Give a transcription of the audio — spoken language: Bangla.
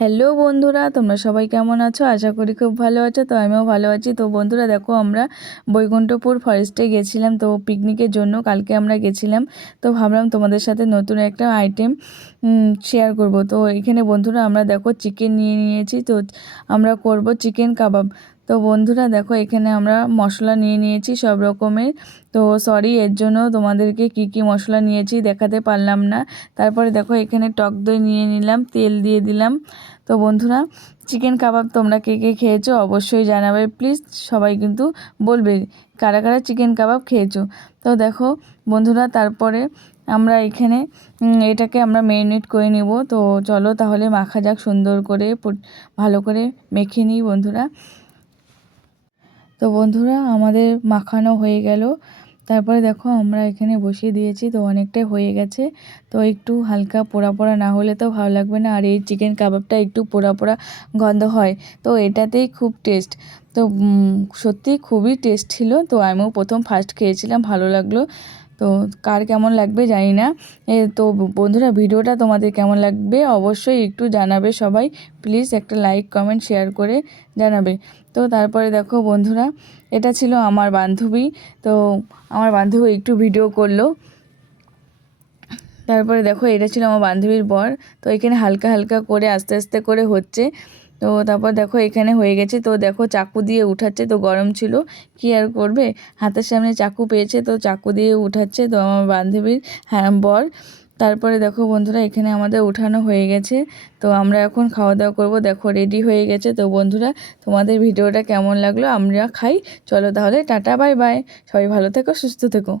হ্যালো বন্ধুরা, তোমরা সবাই কেমন আছো? আশা করি খুব ভালো আছো। তো আমিও ভালো আছি। তো বন্ধুরা দেখো, আমরা বৈকুণ্ঠপুর ফরেস্টে গেছিলাম তো পিকনিকের জন্য। কালকে আমরা গেছিলাম, তো ভাবলাম তোমাদের সাথে নতুন একটা আইটেম শেয়ার করব। তো এখানে বন্ধুরা আমরা দেখো চিকেন নিয়ে নিয়েছি। তো আমরা করব চিকেন কাবাব। তো বন্ধুরা দেখো, এখানে আমরা মশলা নিয়ে নিয়েছি সব রকমের। তো সরি এর জন্য তোমাদেরকে কি কি মশলা নিয়েছি দেখাতে পারলাম না। তারপরে দেখো, এখানে টক দই নিয়ে নিলাম, তেল দিয়ে দিলাম। তো বন্ধুরা, চিকেন কাবাব তোমরা কে কে খেয়েছো অবশ্যই জানাবে প্লিজ। সবাই কিন্তু বলবে কারা কারা চিকেন কাবাব খেয়েছো। তো দেখো বন্ধুরা, তারপরে আমরা এখানে এটাকে আমরা ম্যারিনেট করে নেব। তো চলো তাহলে মাখা যাক সুন্দর করে, ভালো করে মেখে নিই বন্ধুরা। তো বন্ধুরা, আমাদের মাখানো হয়ে গেল। তারপরে দেখো আমরা এখানে বসিয়ে দিয়েছি। তো অনেকটাই হয়ে গেছে। তো একটু হালকা পোড়া পোড়া না হলে তো ভালো লাগবে না। আর এই চিকেন কাবাবটা একটু পোড়া পোড়া গন্ধ হয়, তো এটাতেই খুব টেস্ট। তো সত্যি খুবই টেস্ট ছিল। তো আমিও ফার্স্ট খেয়েছিলাম, ভালো লাগলো। তো কার কেমন লাগবে জানি না। তো বন্ধুরা, ভিডিওটা তোমাদের কেমন লাগবে অবশ্যই একটু জানাবে সবাই। প্লিজ একটা লাইক কমেন্ট শেয়ার করে জানাবে। তো তারপরে দেখো বন্ধুরা, এটা ছিল আমার বান্ধবী। তো আমার বান্ধবী একটু ভিডিও করলো। তারপরে দেখো, এটা ছিল আমার বান্ধবীর বর। তো এখানে হালকা হালকা করে আস্তে আস্তে করে হচ্ছে। তো তারপর দেখো এখানে হয়ে গেছে। তো দেখো চাকু দিয়ে উঠাচ্ছে। তো গরম ছিল, কি আর করবে, হাতের সামনে চাকু পেয়েছে তো চাকু দিয়ে উঠাচ্ছে। তো আমার বান্ধবীর বর। তারপরে দেখো বন্ধুরা, এখানে আমাদের উঠানো হয়ে গেছে। তো আমরা এখন খাওয়া দাওয়া করব। দেখো রেডি হয়ে গেছে। তো বন্ধুরা, তোমাদের ভিডিওটা কেমন লাগলো? আমরা খাই। চলো তাহলে, টাটা বাই বাই। সবাই ভালো থেকো, সুস্থ থেকো।